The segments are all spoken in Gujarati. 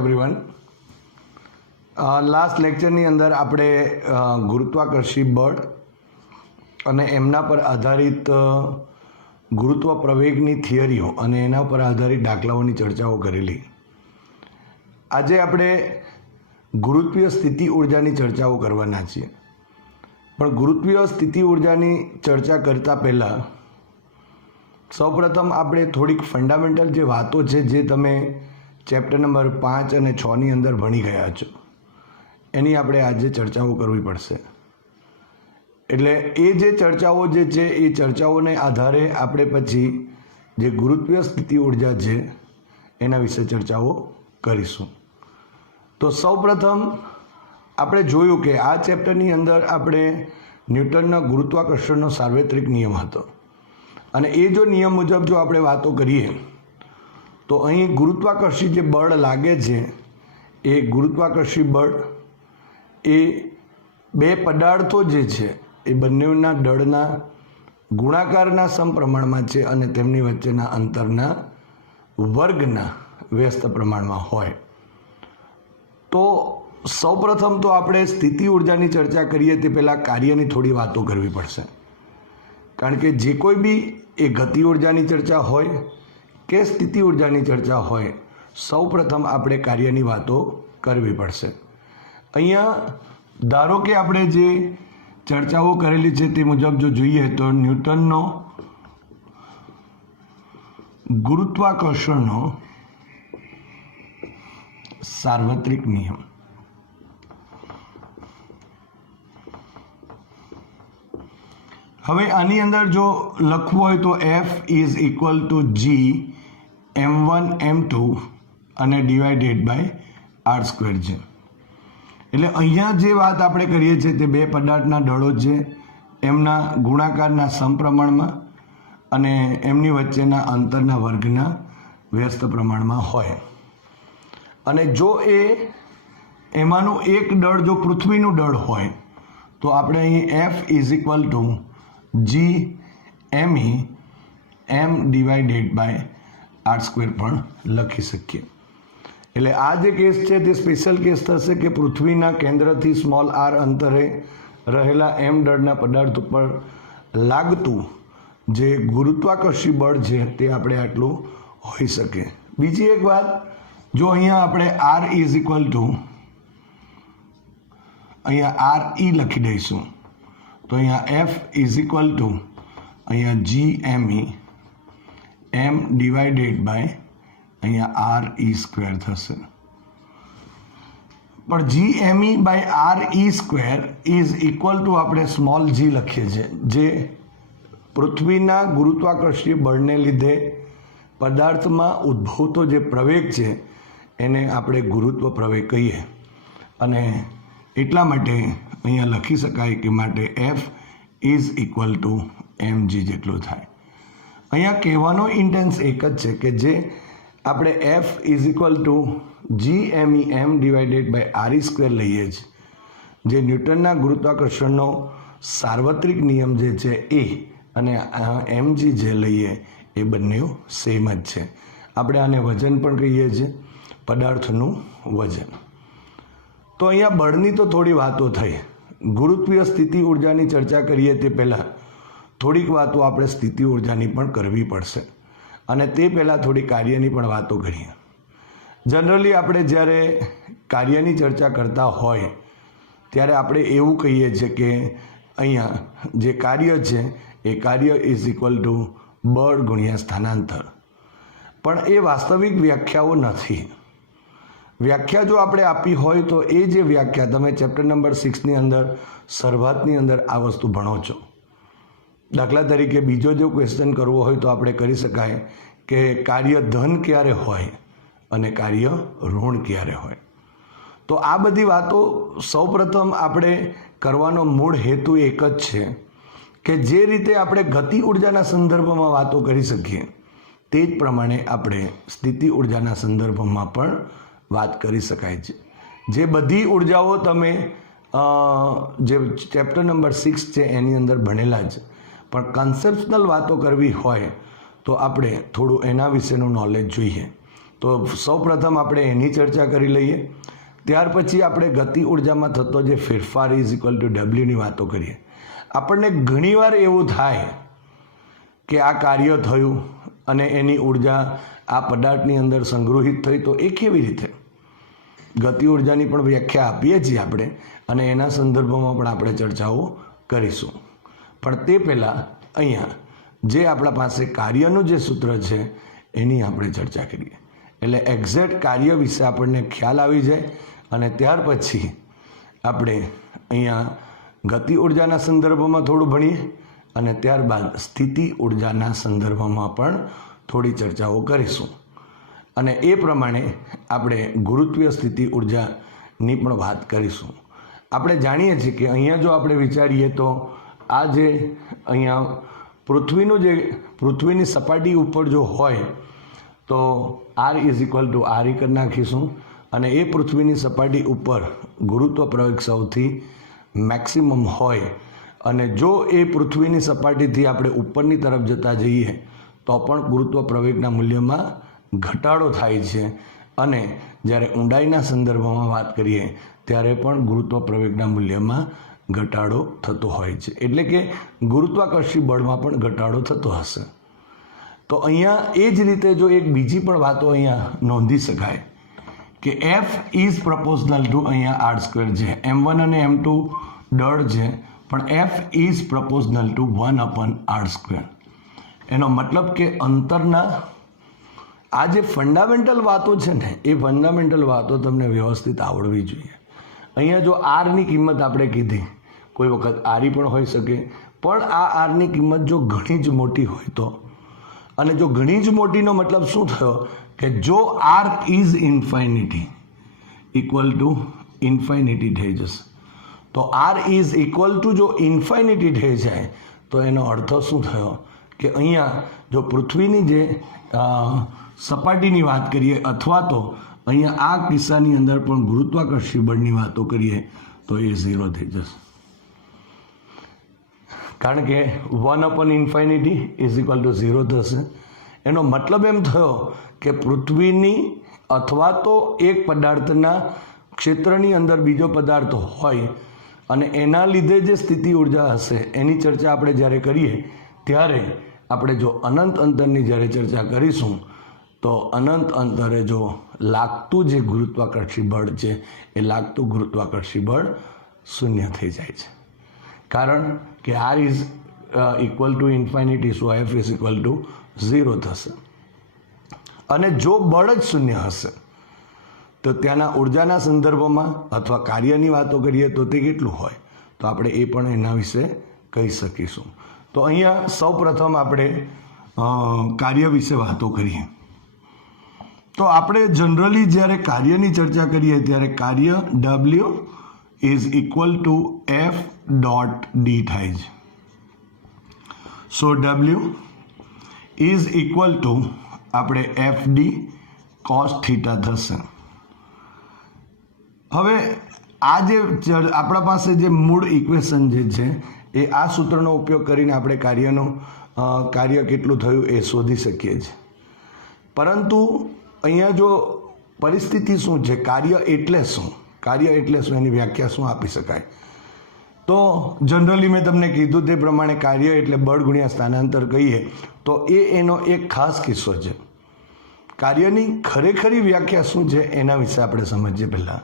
એવરીવન. લાસ્ટ લેક્ચરની અંદર આપણે ગુરુત્વાકર્ષી બળ અને એમના પર આધારિત ગુરુત્વ પ્રવેગની થિયરીઓ અને એના પર આધારિત દાખલાઓની ચર્ચાઓ કરેલી. આજે આપણે ગુરુત્વીય સ્થિતિ ઉર્જાની ચર્ચાઓ કરવાના છીએ. પણ ગુરુત્વીય સ્થિતિ ઉર્જાની ચર્ચા કરતાં પહેલાં સૌપ્રથમ આપણે થોડીક ફંડામેન્ટલ જે વાતો છે જે તમે ચેપ્ટર નંબર 5 અને 6ની અંદર ભણી ગયા છો એની આપણે આજે ચર્ચાઓ કરવી પડશે. એટલે એ જે ચર્ચાઓ જે છે એ ચર્ચાઓને આધારે આપણે પછી જે ગુરુત્વીય સ્થિતિ ઉર્જા છે એના વિશે ચર્ચાઓ કરીશું. તો સૌપ્રથમ આપણે જોયું કે આ ચેપ્ટરની અંદર આપણે ન્યૂટનના ગુરુત્વાકર્ષણનો સાર્વત્રિક નિયમ હતો અને એ જો નિયમ મુજબ જો આપણે વાતો કરીએ તો અહીં ગુરુત્વાકર્ષી જે બળ લાગે છે એ ગુરુત્વાકર્ષી બળ એ બે પદાર્થો જે છે એ બંનેના દળના ગુણાકારના સમપ્રમાણમાં છે અને તેમની વચ્ચેના અંતરના વર્ગના વ્યસ્ત પ્રમાણમાં હોય. તો સૌપ્રથમ તો આપણે સ્થિતિ ઉર્જાની ચર્ચા કરીએ તે પહેલાં કાર્યની થોડી વાતો કરવી પડશે. કારણ કે જે કોઈ બી એ ગતિ ઉર્જાની ચર્ચા હોય કે સ્થિતિ ઉર્જાની ચર્ચા હોય સૌપ્રથમ આપણે કાર્યની વાતો કરવી પડશે. અહીંયા ધારો કે આપણે જે ચર્ચાઓ કરેલી છે તે મુજબ જો જોઈએ તો ન્યૂટનનો ગુરુત્વાકર્ષણનો સાર્વત્રિક નિયમ. હવે આની અંદર જો લખવું હોય તો F=G m1 m2 અને ડિવાઇડેડ બાય r² છે. એટલે અહીંયા જે વાત આપણે કરીએ છીએ તે બે પદાર્થના દળો છે એમના ગુણાકારના સમપ્રમાણમાં અને એમની વચ્ચેના અંતરના વર્ગના વ્યસ્ત પ્રમાણમાં હોય. અને જો એમાંનું એક દળ જો પૃથ્વીનું દળ હોય તો આપણે અહીં F=G me m divided by r² પણ લખી શકીએ. એટલે આ જે કેસ છે તે સ્પેશિયલ કેસ થશે કે પૃથ્વીના કેન્દ્રથી સ્મોલ r અંતરે રહેલા m દળના પદાર્થ ઉપર લાગતું જે ગુરુત્વાકર્ષી બળ છે તે આપણે આટલું હોઈ શકે. બીજી એક વાત, જો અહીંયા આપણે અહીંયા RE લખી દઈશું તો અહીંયા F=અહીંયા G me m divided by અહીંયા RE² થશે. પણ G me બાય RE² આપણે સ્મોલ g લખીએ છીએ જે પૃથ્વીના ગુરુત્વાકર્ષી બળને લીધે પદાર્થમાં ઉદ્ભવતો જે પ્રવેગ છે એને આપણે ગુરુત્વ પ્રવેગ કહીએ અને એટલા માટે અહીંયા લખી શકાય કે માટે F=mg જેટલું થાય. અહીંયા કહેવાનો ઇન્ટેન્સ એક જ છે કે જે આપણે F=G me m divided by RE² લઈએ છીએ જે ન્યૂટનના ગુરુત્વાકર્ષણનો સાર્વત્રિક નિયમ જે છે એ અને mg જે લઈએ એ બંને સેમ જ છે. આપણે આને વજન પણ કહીએ છીએ, પદાર્થનું વજન. તો અહીંયા બળની તો થોડી વાતો થઈ. ગુરુત્વીય સ્થિતિ ઉર્જાની ચર્ચા કરીએ તે પહેલાં થોડીક વાતો આપણે સ્થિતિ ઉર્જાની પણ કરવી પડશે અને તે પહેલાં થોડી કાર્યની પણ વાતો કરીએ. જનરલી આપણે જ્યારે કાર્યની ચર્ચા કરતા હોય ત્યારે આપણે એવું કહીએ છીએ કે અહીંયા જે કાર્ય છે એ કાર્ય બળ ગુણ્યા સ્થાનાંતર. પણ એ વાસ્તવિક વ્યાખ્યાઓ નથી. વ્યાખ્યા જો આપણે આપી હોય તો એ જે વ્યાખ્યા તમે ચેપ્ટર નંબર 6ની અંદર શરૂઆતની અંદર આ વસ્તુ ભણો છો. દાખલા તરીકે બીજો જો ક્વેશ્ચન કરવો હોય તો આપણે કરી શકાય કે કાર્ય ધન ક્યારે હોય અને કાર્ય ઋણ ક્યારે હોય. તો આ બધી વાતો સૌપ્રથમ આપણે કરવાનો મૂળ હેતુ એક જ છે કે જે રીતે આપણે ગતિ ઉર્જાના સંદર્ભમાં વાતો કરી શકીએ તે જ પ્રમાણે આપણે સ્થિતિ ઉર્જાના સંદર્ભમાં પણ વાત કરી શકાય છે. જે બધી ઉર્જાઓ તમે જે ચેપ્ટર નંબર 6 છે એની અંદર ભણેલા છે, પણ કન્સેપ્શનલ વાતો કરવી હોય તો આપણે થોડું એના વિશેનું નોલેજ જોઈએ તો સૌપ્રથમ આપણે એની ચર્ચા કરી લઈએ. ત્યાર પછી આપણે ગતિ ઉર્જામાં થતો જે ફેરફાર ઇઝ ઇક્વલ ટુ ડબલ્યુની વાતો કરીએ. આપણને ઘણીવાર એવું થાય કે આ કાર્ય થયું અને એની ઉર્જા આ પદાર્થની અંદર સંગ્રહિત થઈ, તો એ કેવી રીતે? ગતિ ઉર્જાની પણ વ્યાખ્યા આપીએ છીએ આપણે, અને એના સંદર્ભમાં પણ આપણે ચર્ચાઓ કરીશું. પણ તે પહેલાં અહીંયા જે આપણા પાસે કાર્યનું જે સૂત્ર છે એની આપણે ચર્ચા કરીએ. એટલે એક્ઝેક્ટ કાર્ય વિશે આપણને ખ્યાલ આવી જાય, અને ત્યાર પછી આપણે અહીંયા ગતિ ઉર્જાના સંદર્ભમાં થોડું ભણીએ, અને ત્યારબાદ સ્થિતિ ઉર્જાના સંદર્ભમાં પણ થોડી ચર્ચાઓ કરીશું. અને એ પ્રમાણે આપણે ગુરુત્વીય સ્થિતિ ઉર્જાની પણ વાત કરીશું. આપણે જાણીએ છીએ કે અહીંયા જો આપણે વિચારીએ તો આ જે અહીંયા પૃથ્વીની સપાટી ઉપર જો હોય તો R is equal to R કરી નાખીશું, અને એ પૃથ્વીની સપાટી ઉપર ગુરુત્વ પ્રવેગ સૌથી મેક્સિમમ હોય, અને જો એ પૃથ્વીની સપાટીથી આપણે ઉપરની તરફ જતા જઈએ તો પણ ગુરુત્વ પ્રવેગના મૂલ્યમાં ઘટાડો થાય છે, અને જ્યારે ઊંડાઈના સંદર્ભમાં વાત કરીએ ત્યારે પણ ગુરુત્વ પ્રવેગના મૂલ્યમાં ઘટાડો થતો હોય છે. એટલે કે ગુરુત્વાકર્ષી બળમાં પણ ઘટાડો થતો હશે. તો અહીંયા એ જ રીતે જો એક બીજી પણ વાતો અહીંયા નોંધી શકાય કે એફ ઇઝ પ્રપોઝનલ ટુ અહીંયા આર સ્ક્વેર છે. M1 અને M2 દળ છે, પણ F is પ્રપોઝનલ two 1/r square. એનો મતલબ કે અંતરના આ જે ફંડામેન્ટલ વાતો છે ને, એ ફંડામેન્ટલ વાતો તમને વ્યવસ્થિત આવડવી જોઈએ. અહીંયા જો આરની કિંમત આપણે કીધી, કોઈ વખત આરી પણ હોઈ શકે, પણ આ આરની કિંમત જો ઘણી જ મોટી હોય તો, અને જો ઘણી જ મોટીનો મતલબ શું થયો કે જો આર ઇઝ ઇન્ફાઇનિટી ઇક્વલ ટુ ઇન્ફાઇનિટી થઈ જશે. તો આર ઇઝ ઇક્વલ ટુ જો ઇન્ફાઇનિટી થઈ જાય તો એનો અર્થ શું થયો કે અહીંયા જો પૃથ્વીની જે સપાટીની વાત કરીએ, અથવા તો અહીંયા આ કિસ્સાની અંદર પણ ગુરુત્વાકર્ષી બળની વાતો કરીએ તો એ 0 થઈ જશે. કારણ કે 1/ઇન્ફાઇનિટી ઇઝ ઇક્વલ ટુ 0 થશે. એનો મતલબ એમ થયો કે પૃથ્વીની અથવા તો એક પદાર્થના ક્ષેત્રની અંદર બીજો પદાર્થ હોય, અને એના લીધે જે સ્થિતિ ઉર્જા હશે એની ચર્ચા આપણે જ્યારે કરીએ ત્યારે આપણે જો અનંત અંતરની જ્યારે ચર્ચા કરીશું તો અનંત અંતરે જો લાગતું જે ગુરુત્વાકર્ષી બળ છે એ લાગતું ગુરુત્વાકર્ષી બળ શૂન્ય થઈ જાય છે. કારણ કે R is equal to infinity, so F is equal to 0 થશે. અને જો બળ જ શૂન્ય હશે તો ત્યાંના ઉર્જાના સંદર્ભમાં અથવા કાર્યની વાતો કરીએ તો તે કેટલું હોય, તો આપણે એ પણ એના વિશે કહી શકીશું. તો અહીંયા સૌ પ્રથમ આપણે કાર્ય વિશે વાતો કરીએ. તો આપણે જનરલી જ્યારે કાર્યની ચર્ચા કરીએ ત્યારે કાર્ય W is equal two F dot D થાય છે. સો W ઇઝ ઇક્વલ ટુ આપણે FD cos થીટા થશે. હવે આ જે આપણા પાસે જે મૂળ ઇક્વેશન જે છે એ આ સૂત્રનો ઉપયોગ કરીને આપણે કાર્ય કેટલું થયું એ શોધી શકીએ છીએ. પરંતુ અહીંયા જો પરિસ્થિતિ શું છે, કાર્ય એટલે શું, કાર્ય એટલે શું, એની વ્યાખ્યા શું આપી શકાય? તો જનરલી મેં તમને કીધું તે પ્રમાણે કાર્ય એટલે બળ ગુણ્યા સ્થાનાંતર કહીએ તો એનો એક ખાસ કિસ્સો છે. કાર્યની ખરેખરી વ્યાખ્યા શું છે એના વિશે આપણે સમજીએ પહેલાં.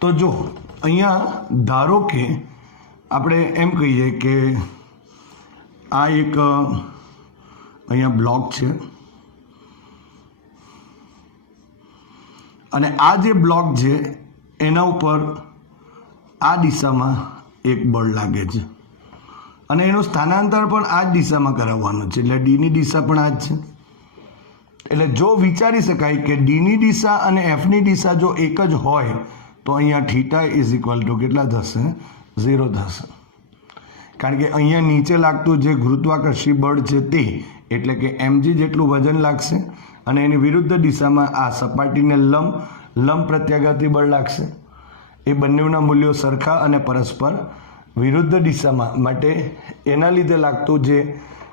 તો જો અહીંયા ધારો કે આપણે એમ કહીએ કે આ એક અહીંયા બ્લોક છે, અને આ જે બ્લોક છે એના ઉપર આ દિશામાં એક બળ લાગે છે, અને એનું સ્થાનાંતર પણ આ જ દિશામાં કરાવવાનું છે. એટલે ડીની દિશા પણ આ જ છે. એટલે જો વિચારી શકાય કે ડીની દિશા અને એફની દિશા જો એક જ હોય તો અહીંયા થીટા ઇઝ ઇક્વલ ટુ કેટલા થશે? 0 થશે. કારણ કે અહીંયા નીચે લાગતું જે ગુરુત્વાકર્ષી બળ છે તે, એટલે કે mg જેટલું વજન લાગશે, અને એની વિરુદ્ધ દિશામાં આ સપાટીને લંબ પ્રત્યાઘાતી બળ લાગશે. એ બંનેના મૂલ્યો સરખા અને પરસ્પર વિરુદ્ધ દિશામાં, માટે એના લીધે લાગતું જે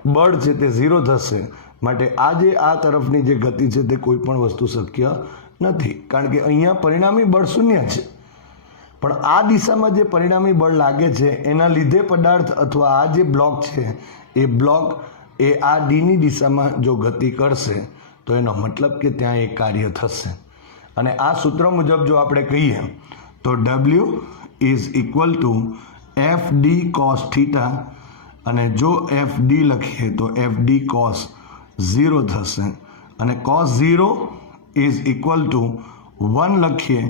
બળ છે તે 0 થશે. માટે આ તરફની જે ગતિ છે તે કોઈ પણ વસ્તુ શક્ય નથી, કારણ કે અહીંયા પરિણામી બળ શૂન્ય છે. પણ આ દિશામાં જે પરિણામી બળ લાગે છે એના લીધે પદાર્થ અથવા આ જે બ્લોક છે એ બ્લોક એ આ ડીની દિશામાં જો ગતિ કરશે તો એનો મતલબ કે ત્યાં એક કાર્ય થશે. અને આ સૂત્ર મુજબ જો આપણે કહીએ તો W is equal to f D cos theta, અને જો એફ ડી લખીએ તો એફ ડી કોસ 0 થશે, અને કોસ 0 ઇઝ ઇક્વલ ટુ 1 લખીએ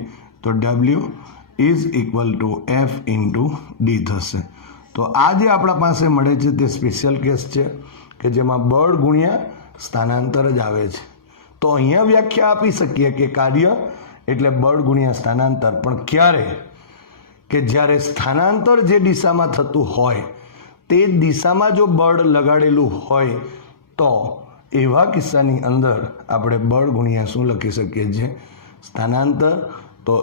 તો W is equal to f into D થશે. તો આ જે આપણા પાસે મળે છે તે સ્પેશિયલ કેસ છે કે જેમાં બળ ગુણ્યા સ્થાનાંતર જ આવે છે. તો અહીંયા વ્યાખ્યા આપી શકીએ કે કાર્ય એટલે બળ ગુણ્યા સ્થાનાંતર, પણ ક્યારે? કે જ્યારે સ્થાનાંતર જે દિશામાં થતું હોય તે દિશામાં જો બળ લગાડેલું હોય તો એવા કિસ્સાની અંદર આપણે બળ ગુણ્યા શું લખી શકીએ છીએ? સ્થાનાંતર. તો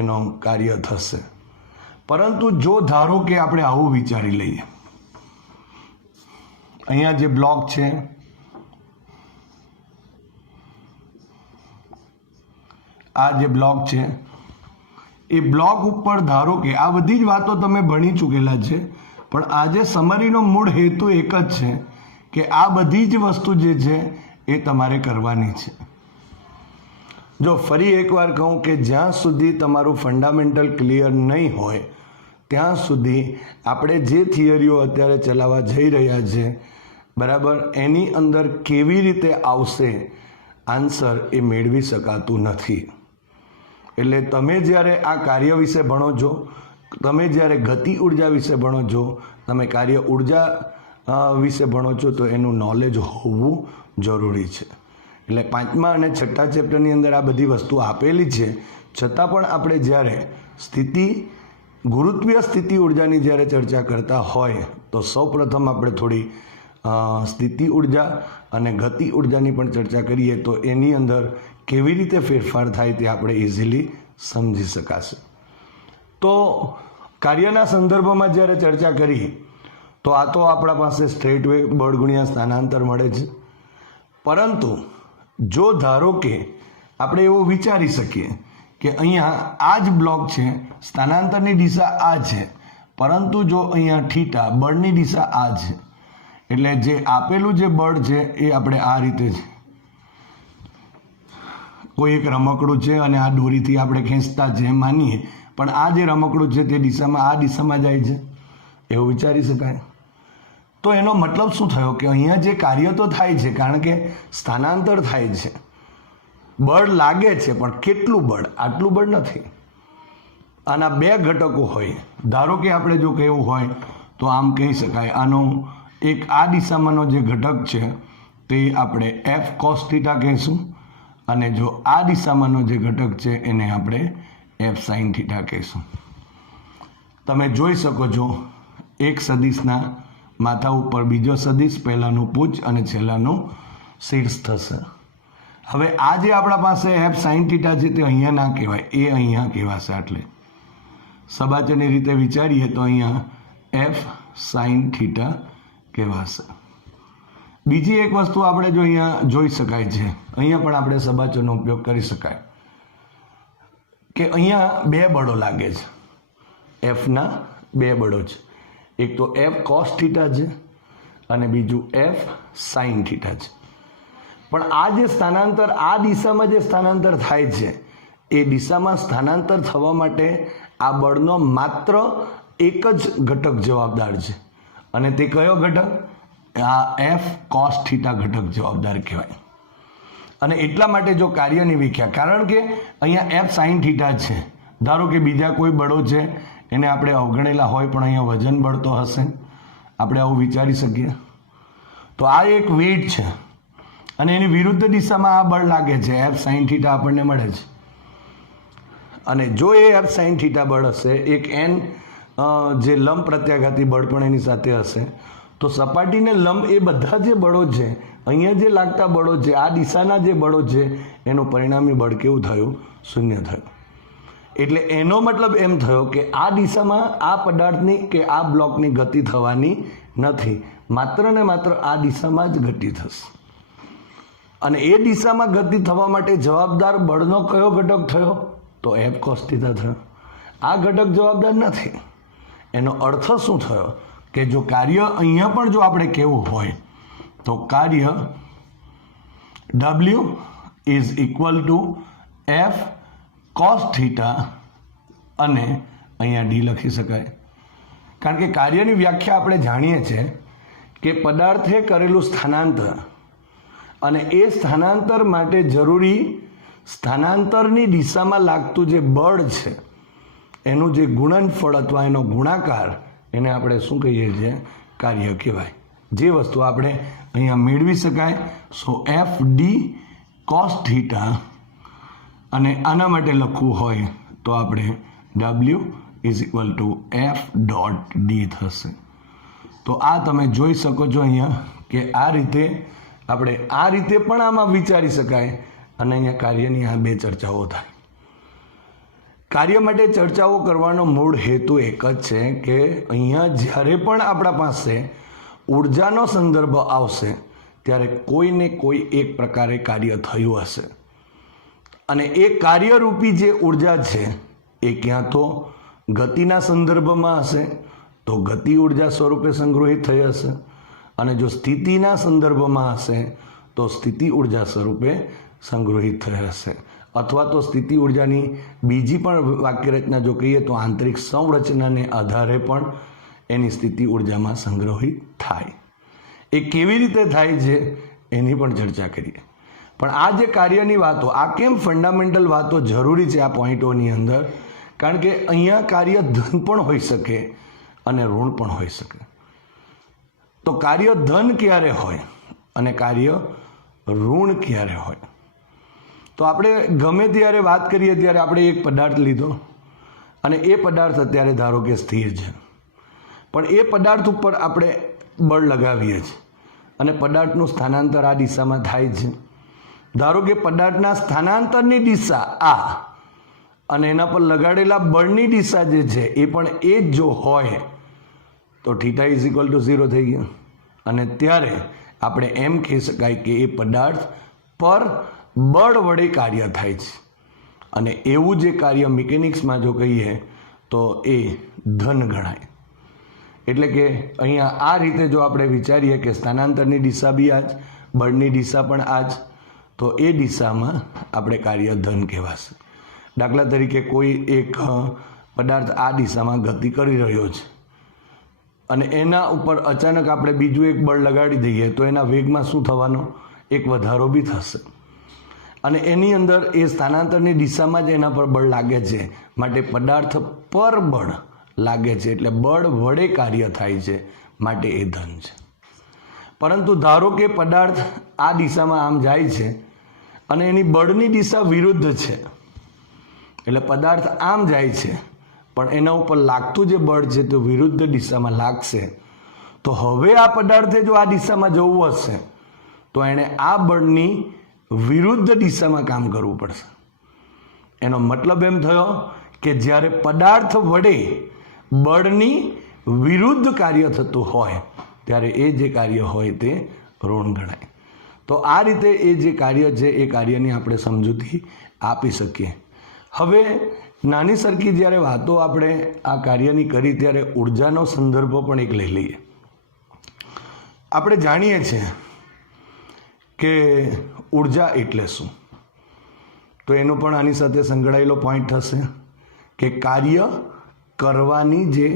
એનો કાર્ય થશે. પરંતુ જો ધારો કે આપણે આવું વિચારી લઈએ, અહીંયા જે બ્લોક છે આ જે બ્લોક છે એ બ્લોક ઉપર ધારો કે આ બધી જ વાતો તમે ભણી ચૂકેલા છે, પણ આજે સમરીનો મૂળ હેતુ એક જ છે કે આ બધી જ વસ્તુ જે છે એ તમારે કરવાની છે. જો ફરી એકવાર કહું કે જ્યાં સુધી તમારું ફંડામેન્ટલ ક્લિયર નહીં હોય ત્યાં સુધી આપણે જે થિયરીઓ અત્યારે ચલાવવા જઈ રહ્યા છે બરાબર, એની અંદર કેવી રીતે આવશે આન્સર એ મેળવી શકાતું નથી. એટલે તમે જ્યારે આ કાર્ય વિશે ભણો છો, તમે જ્યારે ગતિ ઉર્જા વિશે ભણો છો, તમે કાર્ય ઉર્જા વિશે ભણો છો તો એનું નોલેજ હોવું જરૂરી છે. એટલે 5મા અને 6ઠ્ઠા ચેપ્ટરની અંદર આ બધી વસ્તુ આપેલી છે, છતાં પણ આપણે જ્યારે ગુરુત્વીય સ્થિતિ ઉર્જાની જ્યારે ચર્ચા કરતા હોય તો સૌપ્રથમ આપણે થોડી સ્થિતિ ઉર્જા અને ગતિ ઉર્જાની પણ ચર્ચા કરીએ તો એની અંદર કેવી રીતે ફેરફાર થાય તે આપણે ઇઝીલી સમજી શકાશે. તો કાર્યના સંદર્ભમાં જ્યારે ચર્ચા કરી તો આ તો આપણા પાસે સ્ટ્રેટ વે બળ ગુણ્યા સ્થાનાંતર મળે છે. પરંતુ જો ધારો કે આપણે એવું વિચારી શકીએ કે અહીંયા આ જ બ્લોક છે, સ્થાનાંતરની દિશા આ છે, પરંતુ જો અહીંયા થીટા બળની દિશા આ છે, એટલે જે આપેલું જે બળ છે એ આપણે આ રીતે છે, કોઈ એક રમકડું છે અને આ દોરીથી આપણે ખેંચતા છે માનીએ, પણ આ જે રમકડું છે તે દિશામાં આ દિશામાં જાય છે, એવું વિચારી શકાય. તો એનો મતલબ શું થયો કે અહીંયા જે કાર્ય તો થાય છે, કારણ કે સ્થાનાંતર થાય છે, બળ લાગે છે, પણ કેટલું બળ? આટલું બળ નથી. આના 2 ઘટકો હોય. ધારો કે આપણે જો કહેવું હોય તો આમ કહી શકાય, આનો એક આ દિશામાંનો જે ઘટક છે તે આપણે એફ કોસ થીટા કહીશું, અને જો આ દિશામાંનો જે ઘટક છે એને આપણે એફ સાઇન થીટા કહીશું. તમે જોઈ શકો છો એક સદિશના માથા ઉપર બીજો સદિશ, પહેલાનું પૂછ અને છેલ્લાનું શીર્ષ થશે. હવે આ જે આપણા પાસે એફ સાઇન થીટા છે તે અહીંયા ના કહેવાય, એ અહીંયા કહેવાશે. એટલે સબાચરની રીતે વિચારીએ તો અહીંયા એફ સાઇન થીટા કહેવાશે. બીજી એક વસ્તુ આપણે જો અહીંયા જોઈ શકાય છે, અહીંયા પણ આપણે સબાચરનો ઉપયોગ કરી શકાય કે અહીંયા 2 બળો લાગે છે, એફના 2 બળો છે. એક તો એફ કોસ થીટા છે અને બીજું એફ સાઇન થીટા છે. પણ આ જે સ્થાનાંતર આ દિશામાં જે સ્થાનાંતર થાય છે એ દિશામાં સ્થાનાંતર થવા માટે આ બળનો માત્ર એક જ ઘટક જવાબદાર છે, અને તે કયો ઘટક? આ એફ કોસ થીટા ઘટક જવાબદાર કહેવાય. અને એટલા માટે જો કાર્યની વ્યાખ્યા, કારણ કે અહીંયા એફ સાઇન થીટા છે, ધારો કે બીજા કોઈ બળો છે એને આપણે અવગણેલા હોય પણ અહીંયા વજન બળ તો હશે, આપણે આવું વિચારી શકીએ. તો આ એક વેઇટ છે અને એની વિરુદ્ધ દિશામાં આ બળ લાગે છે, એફ સાઇન થીટા આપણને મળે છે. અને જો એ એફ સાઇન થીટા બળ હશે, એક એન જે લંબ પ્રત્યાઘાતી બળ પણ એની સાથે હશે, તો સપાટીને લંબ એ બધા જે બળો છે, અહીંયા જે લાગતા બળો છે, આ દિશાના જે બળો છે, એનું પરિણામી બળ કેવું થયું? 0 થયું. એટલે એનો મતલબ એમ થયો કે આ દિશામાં આ પદાર્થની કે આ બ્લોકની ગતિ થવાની નથી, માત્ર ને માત્ર આ દિશામાં જ ગતિ થશે. અને એ દિશામાં ગતિ થવા માટે જવાબદાર બળનો કયો ઘટક થયો? તો એફ કોસ થીટા થયો. આ ઘટક જવાબદાર નથી. એનો અર્થ શું થયો કે જો કાર્ય અહીંયા પણ જો આપણે કહેવું હોય તો કાર્ય W is equal to f cos theta અને અહીંયા ડી લખી શકાય. કારણ કે કાર્યની વ્યાખ્યા આપણે જાણીએ છીએ કે પદાર્થે કરેલું સ્થાનાંતર અને એ સ્થાનાંતર માટે જરૂરી સ્થાનાંતરની દિશામાં લાગતું જે બળ છે એનું જે ગુણનફળ અથવા એનો ગુણાકાર એને આપણે શું કહીએ છીએ? કાર્ય કહેવાય. જે વસ્તુ આપણે અહીંયા મેળવી શકાય. સો એફ ડી કોસ થીટા અને આના માટે લખવું હોય તો આપણે W is equal to f dot D થશે. તો આ તમે જોઈ શકો છો અહીંયા કે આ રીતે આપણે આ રીતે પણ આમાં વિચારી શકાય અને અહીંયા કાર્યની આ બે ચર્ચાઓ થાય. કાર્ય માટે ચર્ચાઓ કરવાનો મૂળ હેતુ એક જ છે કે અહીંયા જ્યારે પણ આપણા પાસે ઉર્જાનો સંદર્ભ આવશે ત્યારે કોઈને કોઈ એક પ્રકારે કાર્ય થયું હશે અને એ કાર્યરૂપી જે ઉર્જા છે એ ક્યાં તો ગતિના સંદર્ભમાં હશે તો ગતિ ઉર્જા સ્વરૂપે સંગ્રહિત થઈ હશે અને જો સ્થિતિના સંદર્ભમાં હશે તો સ્થિતિ ઉર્જા સ્વરૂપે સંગ્રહિત થઈ હશે અથવા તો સ્થિતિ ઉર્જાની બીજી પણ વાક્યરચના જો કહીએ તો આંતરિક સંરચનાને આધારે પણ એની સ્થિતિ ઉર્જામાં સંગ્રહિત થાય. એ કેવી રીતે થાય છે એની પણ ચર્ચા કરીએ. પણ આ જે કાર્યની વાતો આ કેમ ફંડામેન્ટલ વાતો જરૂરી છે આ પોઈન્ટોની અંદર? કારણ કે અહીંયા કાર્ય ધન પણ હોઈ શકે અને ઋણ પણ હોઈ શકે. તો કાર્ય ધન ક્યારે હોય અને કાર્ય ઋણ ક્યારે હોય? તો આપણે ગમે ત્યારે વાત કરીએ ત્યારે આપણે એક પદાર્થ લીધો અને એ પદાર્થ અત્યારે ધારો કે સ્થિર છે પણ એ પદાર્થ ઉપર આપણે બળ લગાવીએ છીએ અને પદાર્થનું સ્થાનાંતર આ દિશામાં થાય છે. ધારો કે પદાર્થના સ્થાનાંતરની દિશા આ અને એના પર લગાડેલા બળની દિશા જે છે એ પણ એ જ જો હોય તો થીટા ઇઝ ઇક્વલ ટુ 0 થઈ ગયું અને ત્યારે આપણે એમ કહી શકાય કે એ પદાર્થ પર બળ વડે કાર્ય થાય છે અને એવું જે કાર્ય મિકેનિક્સમાં જો કહીએ તો એ ધન ગણાય. એટલે કે અહીંયા આ રીતે જો આપણે વિચારીએ કે સ્થાનાંતરની દિશા બી આ જ બળની દિશા પણ આ જ તો એ દિશામાં આપણે કાર્ય ધન કહેવાશે. દાખલા તરીકે કોઈ એક પદાર્થ આ દિશામાં ગતિ કરી રહ્યો છે અને એના ઉપર અચાનક આપણે બીજું એક બળ લગાડી દઈએ તો એના વેગમાં શું થવાનો? એક વધારો બી થશે અને એની અંદર એ સ્થાનાંતરની દિશામાં જ એના પર બળ લાગે છે માટે પદાર્થ પર બળ લાગે છે એટલે બળ વડે કાર્ય થાય છે માટે એ ધન છે. પરંતુ ધારો કે પદાર્થ આ દિશામાં આમ જાય છે અને એની બળની દિશા વિરુદ્ધ છે એટલે પદાર્થ આમ જાય છે પણ એના ઉપર લાગતું જે બળ છે તે વિરુદ્ધ દિશામાં લાગશે તો હવે આ પદાર્થે જો આ દિશામાં જવું હશે તો એણે આ બળની વિરુદ્ધ દિશામાં કામ કરવું પડશે. એનો મતલબ એમ થયો કે જ્યારે પદાર્થ વડે બળની વિરુદ્ધ કાર્ય થતું હોય ત્યારે એ જે કાર્ય હોય તે ઋણ ગણાય. તો આ રીતે એ જે કાર્ય છે એ કાર્યની આપણે સમજૂતી આપી શકીએ. હવે નાની સરખી જ્યારે વાતો આપણે આ કાર્યની કરી ત્યારે ઉર્જાનો સંદર્ભ પણ એક લઈ લઈએ. આપણે જાણીએ છીએ કે ઉર્જા એટલે શું? તો એનો પણ આની સાથે સંકળાયેલો પોઈન્ટ થશે કે કાર્ય કરવાની જે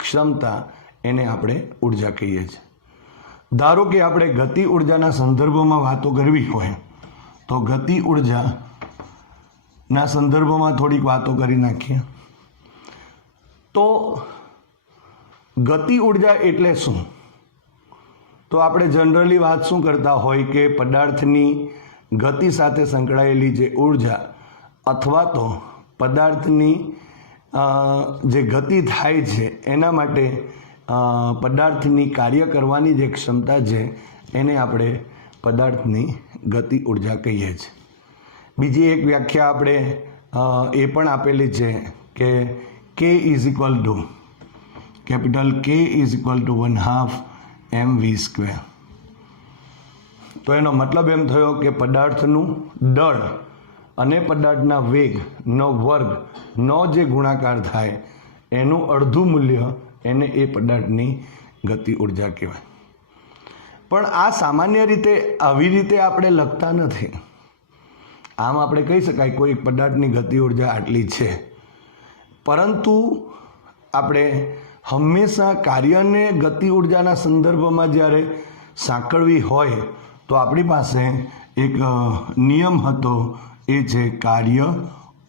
ક્ષમતા એને આપણે ઉર્જા કહીએ છીએ. ધારો કે આપણે ગતિ ઉર્જાના સંદર્ભમાં વાતો કરવી હોય તો ગતિ ઉર્જાના સંદર્ભમાં થોડીક વાતો કરી નાખીએ. તો ગતિ ઉર્જા એટલે શું? તો આપણે જનરલી વાત શું કરતા હોય કે પદાર્થની ગતિ સાથે સંકળાયેલી જે ઉર્જા અથવા તો પદાર્થની જે ગતિ થાય છે એના માટે પદાર્થની કાર્ય કરવાની જે ક્ષમતા છે એને આપણે પદાર્થની ગતિ ઉર્જા કહીએ છીએ. બીજી એક વ્યાખ્યા આપણે એ પણ આપેલી છે કે K is equal two capital K is equal two 1/2 mv². તો એનો મતલબ એમ થયો કે પદાર્થનું દળ અને પદાર્થના વેગનો વર્ગનો જે ગુણાકાર થાય એનું અડધું મૂલ્ય એને એ પદાર્થની ગતિ ઉર્જા કહેવાય. પણ આ સામાન્ય રીતે આવી રીતે આપણે લખતા નથી. આમ આપણે કહી શકાય કોઈ એક પદાર્થની ગતિ ઉર્જા આટલી છે, પરંતુ આપણે હંમેશા કાર્યને ગતિ ઉર્જાના સંદર્ભમાં જ્યારે સાંકળવી હોય તો આપણી પાસે એક નિયમ હતો, એ છે કાર્ય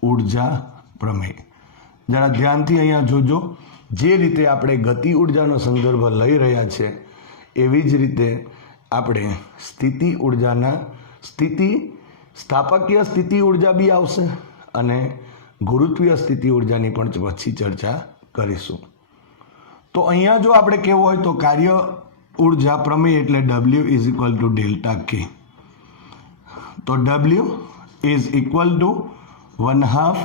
ઉર્જા પ્રમેય. જરા ધ્યાનથી અહીંયા જોજો, જે રીતે આપણે ગતિ ઉર્જાનો સંદર્ભ લઈ રહ્યા છે એવી જ રીતે આપણે સ્થિતિ ઉર્જાના સ્થાપકીય સ્થિતિ ઉર્જા બી આવશે અને ગુરુત્વીય સ્થિતિ ઉર્જાની પણ પછી ચર્ચા કરીશું. તો અહીંયા જો આપણે કહેવું હોય તો કાર્ય ઉર્જા પ્રમેય એટલે W is equal to delta કે. તો W is equal two 1/2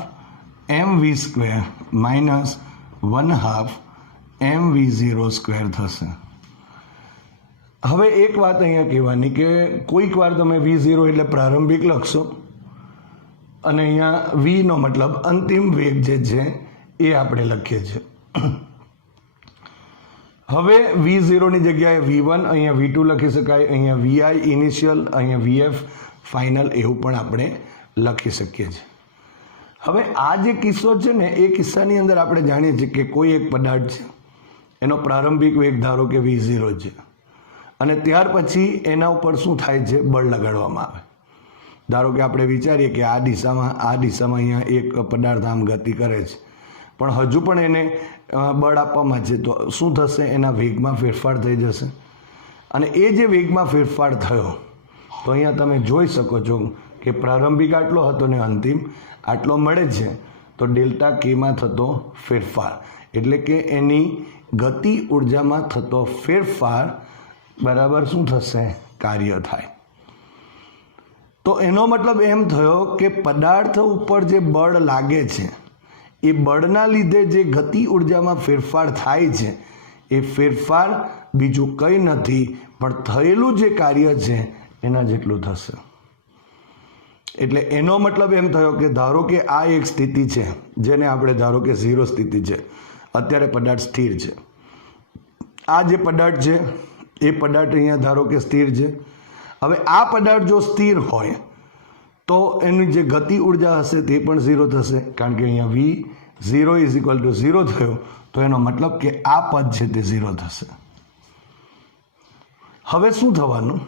mv² minus 1/2 mv0² થશે. હવે એક વાત અહીંયા કહેવાની કે કોઈક વાર તમે v0 એટલે પ્રારંભિક લખશો અને અહીંયા vનો મતલબ અંતિમ વેગ જે છે એ આપણે લખીએ છીએ. હવે v0ની જગ્યાએ v1, અહીંયા v2 લખી શકાય, અહીંયા vi ઇનિશિયલ, અહીંયા vf ફાઇનલ, એવું પણ આપણે લખી શકીએ છીએ. હવે આ જે કિસ્સો છે ને એ કિસ્સાની અંદર આપણે જાણીએ છીએ કે કોઈ એક પદાર્થ છે, એનો પ્રારંભિક વેગ ધારો કે v0 છે અને ત્યાર પછી એના ઉપર શું થાય છે, બળ લગાડવામાં આવે. ધારો કે આપણે વિચારીએ કે આ દિશામાં અહીંયા એક પદાર્થ આમ ગતિ કરે છે, પણ હજુ પણ એને બળ આપવામાં છે, તો શું થશે, એના વેગમાં ફેરફાર થઈ જશે. અને એ જે વેગમાં ફેરફાર થયો તો અહીંયા તમે જોઈ શકો છો કે પ્રારંભિક આટલો હતો ને અંતિમ આટલો મળે છે. તો ડેલ્ટા કેમાં થતો ફેરફાર એટલે કે એની ગતિ ઉર્જામાં થતો ફેરફાર બરાબર શું થશે, કાર્ય થાય. તો એનો મતલબ એમ થયો કે પદાર્થ ઉપર જે બળ લાગે છે એ બળના લીધે જે ગતિ ઉર્જામાં ફેરફાર થાય છે એ ફેરફાર બીજું કંઈ નથી પણ થયેલું જે કાર્ય છે એના જેટલું થશે. એટલે એનો મતલબ એમ થયો કે ધારો કે આ એક સ્થિતિ છે જેને આપણે ધારો કે 0 સ્થિતિ છે, અત્યારે પદાર્થ સ્થિર છે. આ જે પદાર્થ છે એ પદાર્થ અહીંયા ધારો કે સ્થિર છે. હવે આ પદાર્થ જો સ્થિર હોય તો એની જે ગતિ ઉર્જા હશે તે પણ 0 થશે, કારણ કે અહીંયા v0 ઇઝ ઇક્વલ ટુ 0 થયો, તો એનો મતલબ કે આ પદ છે તે 0 થશે. હવે શું થવાનું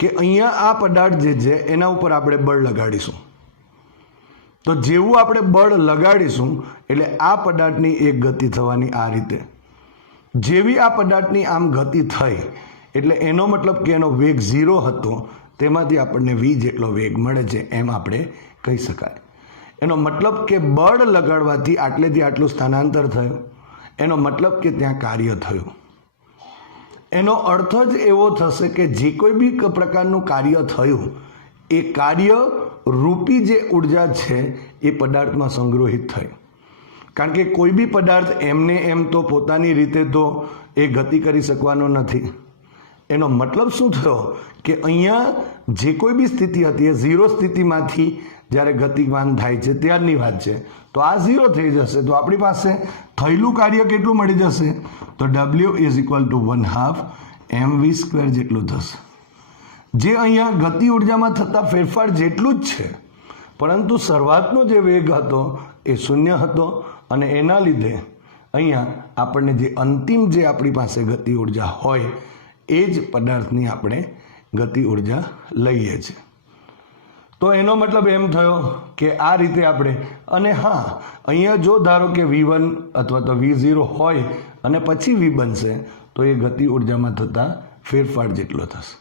કે અહીંયા આ પદાર્થ જે છે એના ઉપર આપણે બળ લગાડીશું. તો જેવું આપણે બળ લગાડીશું એટલે આ પદાર્થની એક ગતિ થવાની આ રીતે. જેવી આ પદાર્થની આમ ગતિ થઈ એટલે એનો મતલબ કે એનો વેગ 0 હતો, તેમાંથી આપણને v જેટલો વેગ મળે છે એમ આપણે કહી શકાય. એનો મતલબ કે બળ લગાડવાથી આટલેથી આટલું સ્થાનાંતર થયું, એનો મતલબ કે ત્યાં કાર્ય થયું. એનો અર્થ જ એવો થશે કે જે કોઈ બી પ્રકારનું કાર્ય થયું એ કાર્ય રૂપી જે ઉર્જા છે એ પદાર્થમાં સંગ્રહિત થઈ. કારણ કે કોઈ બી પદાર્થ એમને એમ તો પોતાની રીતે તો એ ગતિ કરી શકવાનો નથી. એનો મતલબ શું થયો કે અહીંયા જે કોઈ બી સ્થિતિ હતી એ 0 સ્થિતિમાંથી જ્યારે ગતિમાન થાય છે ત્યારની વાત છે, તો આ 0 થઈ જશે. તો આપણી પાસે થયેલું કાર્ય કેટલું મળી જશે, તો W is equal two 1/2 mv² જેટલું થશે. જે અહીંયા ગતિ ઉર્જામાં થતા ફેરફાર જેટલું જ છે, પરંતુ શરૂઆતનો જે વેગ હતો એ 0 હતો અને એના લીધે અહીંયા આપણને જે અંતિમ જે આપણી પાસે ગતિ ઉર્જા હોય એ જ પદાર્થની આપણે ગતિ ઉર્જા લઈએ છીએ. તો એનો મતલબ એમ થયો કે આ રીતે આપણે, અને હા અહીંયા જો ધારો કે v1 અથવા તો v0 હોય અને પછી v બનશે તો એ ગતિ ઉર્જામાં થતા ફેરફાર જેટલો થશે.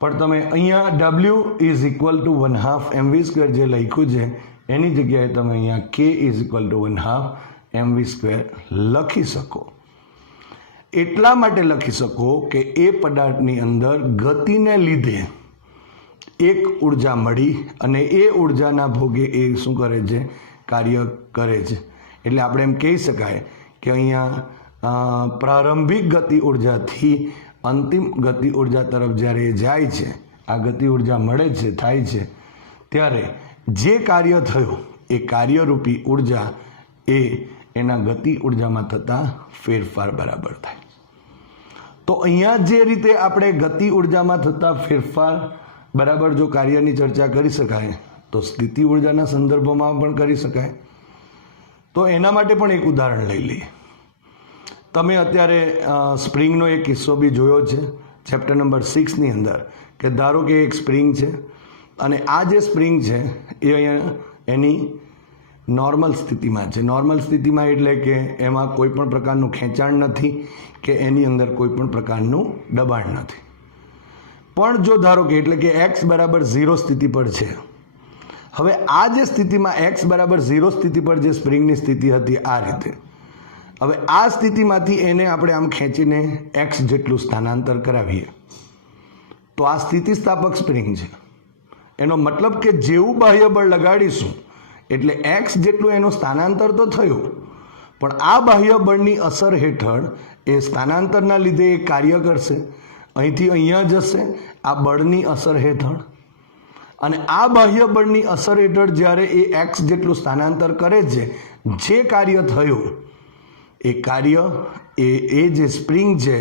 પણ તમે અહીંયા W is equal two 1/2 mv² જે લખ્યું છે એની જગ્યાએ તમે અહીંયા k is equal two 1/2 mv² લખી શકો. એટલા માટે લખી શકો કે એ પદાર્થની અંદર ગતિને લીધે એક ઉર્જા મળી અને એ ઉર્જાના ભોગે એ શું કરે છે, કાર્ય કરે છે. એટલે આપણે એમ કહી શકાય કે અહીંયા પ્રારંભિક ગતિ ઉર્જાથી અંતિમ ગતિ ઉર્જા તરફ જ્યારે એ જાય છે, આ ગતિ ઉર્જા મળે છે, થાય છે, ત્યારે જે કાર્ય થયું એ કાર્યરૂપી ઉર્જા એ એના ગતિ ઉર્જામાં થતા ફેરફાર બરાબર થાય. તો અહીંયા જે રીતે આપણે ગતિ ઉર્જામાં થતા ફેરફાર બરાબર જો કાર્યની ચર્ચા કરી શકાય તો સ્થિતિ ઉર્જાના સંદર્ભમાં પણ કરી શકાય. તો એના માટે પણ એક ઉદાહરણ લઈ લઈએ. તમે અત્યારે સ્પ્રિંગનો એક કિસ્સો બી જોયો છે ચેપ્ટર નંબર 6ની અંદર, કે ધારો કે એક સ્પ્રિંગ છે અને આ જે સ્પ્રિંગ છે એ અહીંયા એની નોર્મલ સ્થિતિમાં છે. નોર્મલ સ્થિતિમાં એટલે કે એમાં કોઈ પણ પ્રકારનું ખેંચાણ નથી કે એની અંદર કોઈ પણ પ્રકારનું દબાણ નથી. પણ જો ધારો કે એટલે કે x બરાબર 0 સ્થિતિ પર છે. હવે આ જે સ્થિતિમાં x બરાબર 0 સ્થિતિ પર જે સ્પ્રિંગની સ્થિતિ હતી આ રીતે, હવે આ સ્થિતિમાંથી એને આપણે આમ ખેંચીને x જેટલું સ્થાનાંતર કરાવીએ તો આ સ્થિતિસ્થાપક સ્પ્રિંગ છે. એનો મતલબ કે જેવું બાહ્ય બળ લગાડીશું એટલે x જેટલું એનું સ્થાનાંતર તો થયું, પણ આ બાહ્ય બળની અસર હેઠળ એ સ્થાનાંતરના લીધે એ કાર્ય કરશે, અહીંથી અહીંયા જશે આ બળની અસર હેઠળ, અને આ બાહ્ય બળની અસર હેઠળ જ્યારે એ x જેટલું સ્થાનાંતર કરે છે, જે કાર્ય થયું એ કાર્ય એ જે સ્પ્રિંગ છે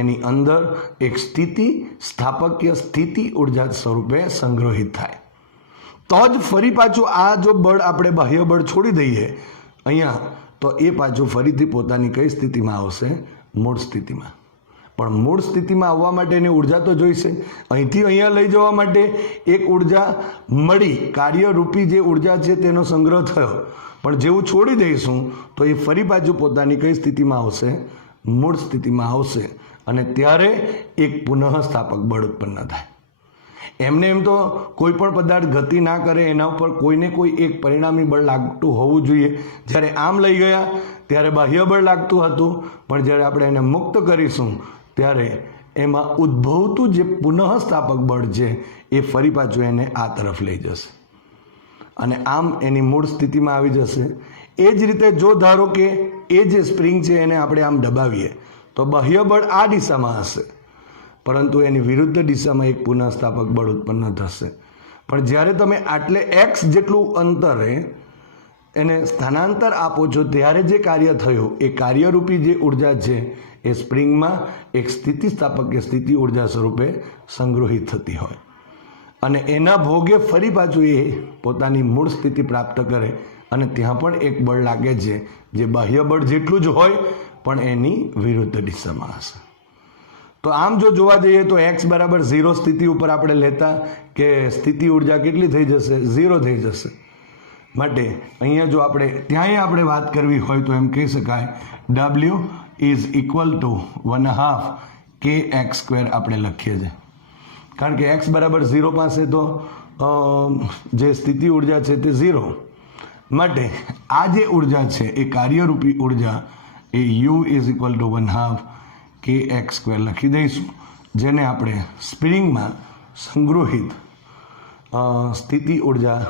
એની અંદર એક સ્થિતિ સ્થાપકીય સ્થિતિ ઉર્જા સ્વરૂપે સંગ્રહિત થાય. તો જ ફરી પાછું આ જો બળ આપણે બાહ્ય બળ છોડી દઈએ અહીંયા, તો એ પાછું ફરીથી પોતાની કઈ સ્થિતિમાં આવશે? મૂળ સ્થિતિમાં. પણ મૂળ સ્થિતિમાં આવવા માટે એને ઉર્જા તો જોઈશે. અહીંથી અહીંયા લઈ જવા માટે એક ઉર્જા મળી, કાર્યરૂપી જે ઉર્જા છે તેનો સંગ્રહ થયો, પણ જેવું છોડી દઈશું તો એ ફરી પાછું પોતાની કઈ સ્થિતિમાં આવશે? મૂળ સ્થિતિમાં આવશે, અને ત્યારે એક પુનઃસ્થાપક બળ ઉત્પન્ન થાય. એમને એમ તો કોઈ પણ પદાર્થ ગતિ ના કરે એના ઉપર કોઈને કોઈ એક પરિણામી બળ લાગતું હોવું જોઈએ. જ્યારે આમ લઈ ગયા ત્યારે બાહ્ય બળ લાગતું હતું, પણ જ્યારે આપણે એને મુક્ત કરીશું ત્યારે એમાં ઉદ્ભવતું જે પુનઃસ્થાપક બળ છે એ ફરી પાછું એને આ તરફ લઈ જશે અને આમ એની મૂળ સ્થિતિમાં આવી જશે. એ જ રીતે જો ધારો કે એ જે સ્પ્રિંગ છે એને આપણે આમ દબાવીએ તો બાહ્ય બળ આ દિશામાં હશે, પરંતુ એની વિરુદ્ધ દિશામાં એક પુનઃસ્થાપક બળ ઉત્પન્ન થશે. પણ જ્યારે તમે આટલે x જેટલું અંતરે એને સ્થાનાંતર આપો છો ત્યારે જે કાર્ય થયું એ કાર્યરૂપી જે ઉર્જા છે એ સ્પ્રિંગમાં એક સ્થિતિસ્થાપક કે સ્થિતિ ઉર્જા સ્વરૂપે સંગ્રહિત થતી હોય, અને એના ભોગે ફરી પાછું એ પોતાની મૂળ સ્થિતિ પ્રાપ્ત કરે, અને ત્યાં પણ એક બળ લાગે છે જે બાહ્ય બળ જેટલું જ હોય પણ એની વિરુદ્ધ દિશામાં હશે. તો આમ જો જોવા જઈએ તો x બરાબર 0 સ્થિતિ ઉપર આપણે લેતા કે સ્થિતિ ઉર્જા કેટલી થઈ જશે? 0 થઈ જશે. માટે અહીંયા જો આપણે ત્યાંય આપણે વાત કરવી હોય તો એમ કહી શકાય w is equal two 1/2 kx² આપણે લખીએ છીએ, કારણ કે x બરાબર 0 પાસે તો જે સ્થિતિ ઉર્જા છે તે 0. માટે આ જે ઉર્જા છે એ કાર્યરૂપી ઉર્જા એ u is equal two 1/2 kx² લખી દઈશું, જેને આપણે સ્પ્રિંગમાં સંગ્રહિત સ્થિતિ ઉર્જા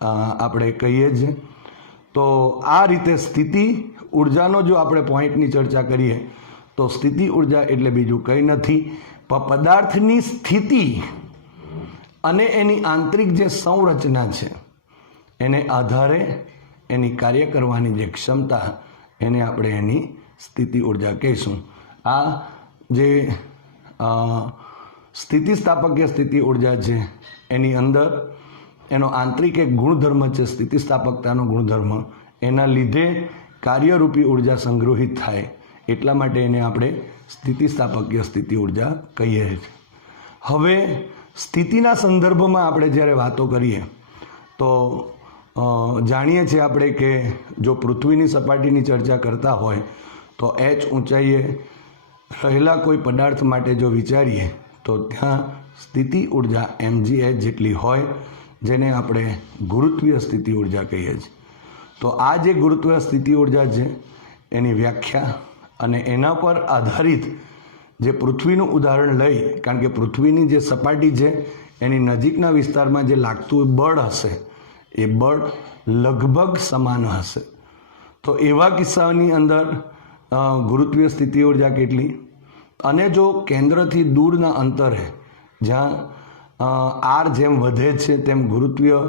આપણે કહીએ છીએ. તો આ રીતે સ્થિતિ ઉર્જાનો જો આપણે પોઈન્ટની ચર્ચા કરીએ તો સ્થિતિ ઉર્જા એટલે બીજું કંઈ નથી, પદાર્થની સ્થિતિ અને એની આંતરિક જે સંરચના છે એને આધારે એની કાર્ય કરવાની જે ક્ષમતા એને આપણે એની સ્થિતિ ઉર્જા કહીશું. આ જે સ્થિતિસ્થાપકીય સ્થિતિ ઉર્જા છે એની અંદર એનો આંતરિક એક ગુણધર્મ છે સ્થિતિસ્થાપકતાનો ગુણધર્મ, એના લીધે કાર્યરૂપી ઉર્જા સંગ્રહિત થાય, એટલા માટે એને આપણે સ્થિતિસ્થાપકીય સ્થિતિ ઉર્જા કહીએ છીએ. હવે સ્થિતિના સંદર્ભમાં આપણે જ્યારે વાતો કરીએ તો જાણીએ છીએ આપણે કે જો પૃથ્વીની સપાટીની ચર્ચા કરતા હોય તો h ઊંચાઈએ રહેલા કોઈ પદાર્થ માટે જો વિચારીએ તો ત્યાં સ્થિતિ ઉર્જા mgh જેટલી હોય, જેને આપણે ગુરુત્વીય સ્થિતિ ઉર્જા કહીએ છીએ. તો આ જે ગુરુત્વીય સ્થિતિ ઉર્જા છે એની વ્યાખ્યા અને એના પર આધારિત જે પૃથ્વીનું ઉદાહરણ લઈ, કારણ કે પૃથ્વીની જે સપાટી છે એની નજીકના વિસ્તારમાં જે લાગતું બળ હશે એ બળ લગભગ સમાન હશે. તો એવા કિસ્સાની અંદર ગુરુત્વીય સ્થિતિ ઉર્જા કેટલી? અને જો કેન્દ્રથી દૂરના અંતરે જ્યાં આર જેમ વધે છે તેમ ગુરુત્વીય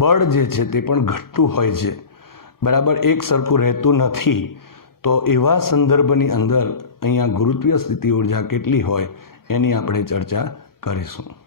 બળ જે છે તે પણ ઘટતું હોય છે, બરાબર, એક સરખું રહેતું નથી. તો એવા સંદર્ભની અંદર અહીંયા ગુરુત્વીય સ્થિતિ ઉર્જા કેટલી હોય એની આપણે ચર્ચા કરીશું.